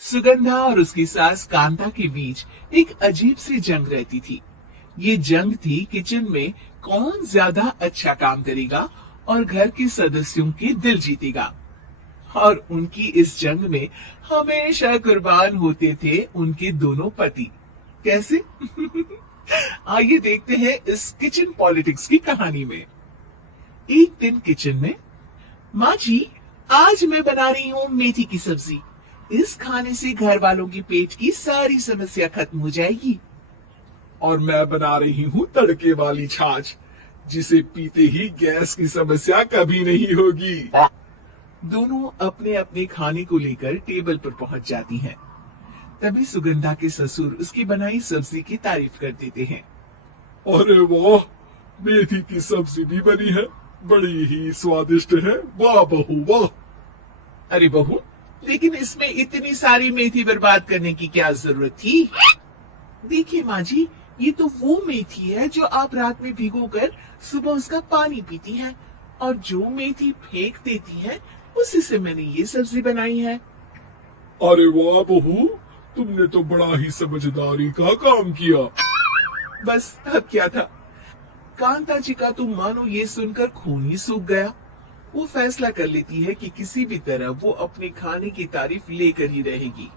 सुगंधा और उसकी सास कांता के बीच एक अजीब सी जंग रहती थी। ये जंग थी किचन में कौन ज्यादा अच्छा काम करेगा और घर के सदस्यों के दिल जीतेगा। और उनकी इस जंग में हमेशा कुर्बान होते थे उनके दोनों पति। कैसे? आइए देखते हैं इस किचन पॉलिटिक्स की कहानी में। एक दिन किचन में, माँ जी, आज मैं बना रही हूँ मेथी की सब्जी। इस खाने से घर वालों की पेट की सारी समस्या खत्म हो जाएगी। और मैं बना रही हूँ तड़के वाली छाछ, जिसे पीते ही गैस की समस्या कभी नहीं होगी। दोनों अपने अपने खाने को लेकर टेबल पर पहुंच जाती हैं। तभी सुगंधा के ससुर उसकी बनाई सब्जी की तारीफ कर देते हैं। अरे वाह, मेथी की सब्जी भी बनी है, बड़ी ही स्वादिष्ट है। वाह बहू वाह। अरे बहू, लेकिन इसमें इतनी सारी मेथी बर्बाद करने की क्या जरूरत थी? देखिए माँ जी, ये तो वो मेथी है जो आप रात में भिगोकर सुबह उसका पानी पीती हैं, और जो मेथी फेंक देती हैं, उसी से मैंने ये सब्जी बनाई है। अरे वाह बहू, तुमने तो बड़ा ही समझदारी का काम किया। बस अब क्या था। कांता जी का तो मानो ये सुनकर खून ही सूख गया। वो फैसला कर लेती है कि किसी भी तरह वो अपने खाने की तारीफ लेकर ही रहेगी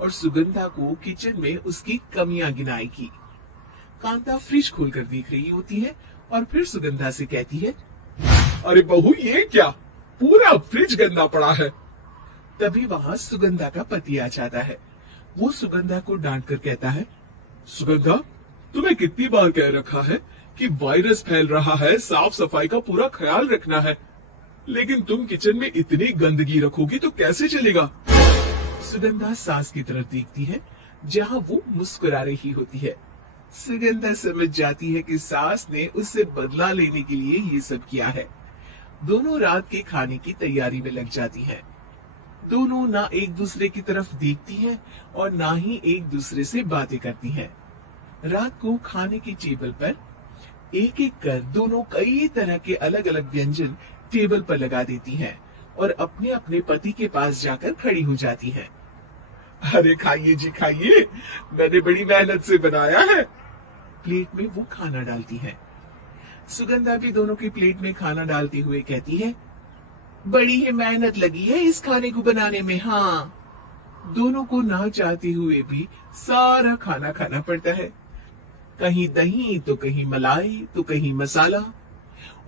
और सुगंधा को किचन में उसकी कमियां गिनाएगी। कांता फ्रिज खोलकर देख रही होती है और फिर सुगंधा से कहती है, अरे बहू, ये क्या, पूरा फ्रिज गंदा पड़ा है। तभी वहां सुगंधा का पति आ जाता है। वो सुगंधा को डांट कर कहता है, सुगंधा, तुम्हें कितनी बार कह रखा है कि वायरस फैल रहा है, साफ सफाई का पूरा ख्याल रखना है, लेकिन तुम किचन में इतनी गंदगी रखोगी तो कैसे चलेगा। सुगंधा सास की तरफ देखती है जहां वो मुस्कुरा रही होती है। सुगंधा समझ जाती है कि सास ने उससे बदला लेने के लिए ये सब किया है। दोनों रात के खाने की तैयारी में लग जाती हैं। दोनों ना एक दूसरे की तरफ देखती हैं और ना ही एक दूसरे से बातें करती हैं। रात को खाने की टेबल पर एक एक कर दोनों कई तरह के अलग अलग व्यंजन टेबल पर लगा देती हैं और अपने अपने पति के पास जाकर खड़ी हो जाती हैं। अरे खाइए जी खाइए, मैंने बड़ी मेहनत से बनाया है। प्लेट में वो खाना डालती है। सुगंधा भी दोनों की प्लेट में खाना डालते हुए कहती है, बड़ी ही मेहनत लगी है इस खाने को बनाने में। हाँ, दोनों को ना चाहते हुए भी सारा खाना खाना पड़ता है। कहीं दही तो कहीं मलाई तो कहीं मसाला।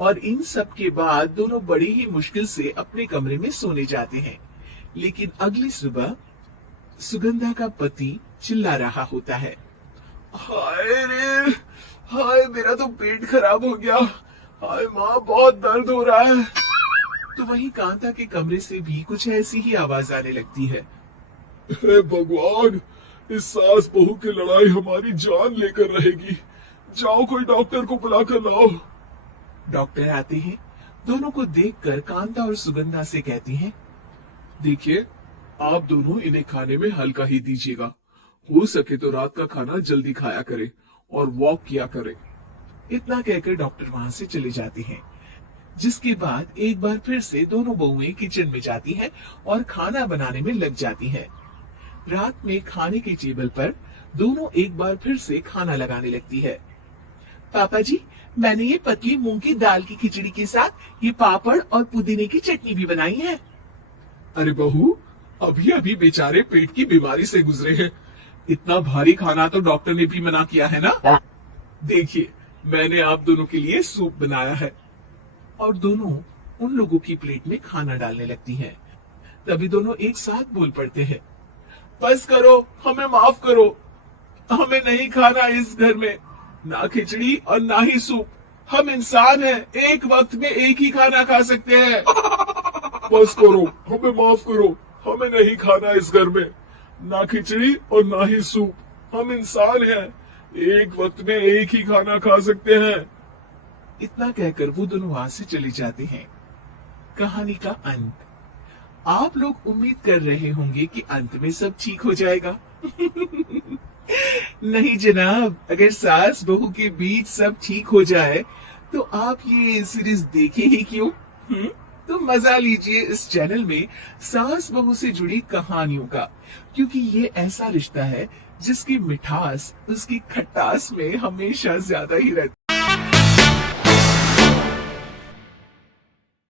और इन सब के बाद दोनों बड़ी ही मुश्किल से अपने कमरे में सोने जाते हैं। लेकिन अगली सुबह सुगंधा का पति चिल्ला रहा होता है, हाय रे, हाय मेरा तो पेट खराब हो गया। हाय माँ, बहुत दर्द हो रहा है। तो वहीं कांता के कमरे से भी कुछ ऐसी ही आवाज आने लगती है। हे भगवान, इस सास बहू की लड़ाई हमारी जान लेकर रहेगी। जाओ कोई डॉक्टर को बुलाकर लाओ। डॉक्टर आते हैं। दोनों को देखकर कांता और सुगंधा से कहती हैं, देखिए, आप दोनों इन्हें खाने में हल्का ही दीजिएगा। हो सके तो रात का खाना जल्दी खाया करें और वॉक किया करें। इतना कहकर डॉक्टर वहां से चले जाते हैं। जिसके बाद एक बार फिर से दोनों बहुएं किचन में जाती हैं और खाना बनाने में लग जाती हैं। रात में खाने के टेबल पर दोनों एक बार फिर से खाना लगाने लगती है। पापा जी, मैंने ये पतली मूंग की दाल की खिचड़ी के साथ ये पापड़ और पुदीने की चटनी भी बनाई है। अरे बहू, अभी अभी बेचारे पेट की बीमारी से गुजरे हैं। इतना भारी खाना तो डॉक्टर ने भी मना किया है ना। देखिए, मैंने आप दोनों के लिए सूप बनाया है। और दोनों उन लोगों की प्लेट में खाना डालने लगती हैं। तभी दोनों एक साथ बोल पड़ते हैं, बस करो, हमें माफ करो। हमें नहीं खाना इस घर में, ना खिचड़ी और ना ही सूप। हम इंसान हैं, एक वक्त में एक ही खाना खा सकते हैं। बस करो, हमें माफ करो। हमें नहीं खाना इस घर में, ना खिचड़ी और ना ही सूप। हम इंसान हैं, एक वक्त में एक ही खाना खा सकते हैं। इतना कहकर वो दोनों वहां से चले जाते हैं। कहानी का अंत। आप लोग उम्मीद कर रहे होंगे कि अंत में सब ठीक हो जाएगा। नहीं जनाब, अगर सास बहू के बीच सब ठीक हो जाए तो आप ये सीरीज देखे ही क्यों? तो मजा लीजिए इस चैनल में सास बहू से जुड़ी कहानियों का, क्योंकि ये ऐसा रिश्ता है जिसकी मिठास उसकी खटास में हमेशा ज्यादा ही रहती है।